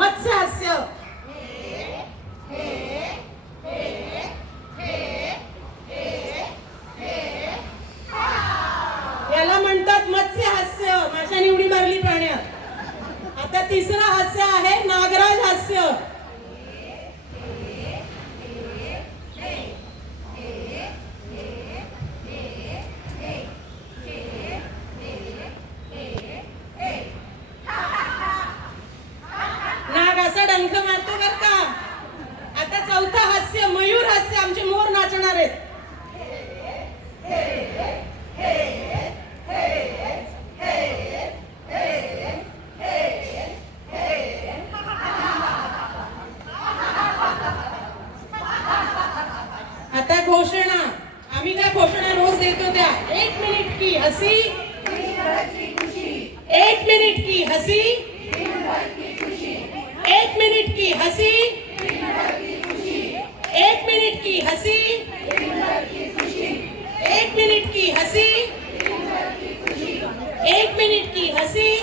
मत्स्य हास्य. याला म्हणतात मत्स्य हास्य. माशाने उडी मारली पाण्यात. आता तिसरा हास्य आहे नागराज हास्य. नाग असा डंख मारतो बर का. आता चौथा हास्य मयूर हास्य. आमचे मोर नाचणार आहेत. आता घोषणा. आम्ही त्या घोषणा रोज देतो त्या. 1 मिनिट की हसी, 1 मिनिट की हसी, 1 मिनिट की हसी, 1 मिनिट की हसी, 1 मिनिट की हसी, 1 मिनिट की हसी.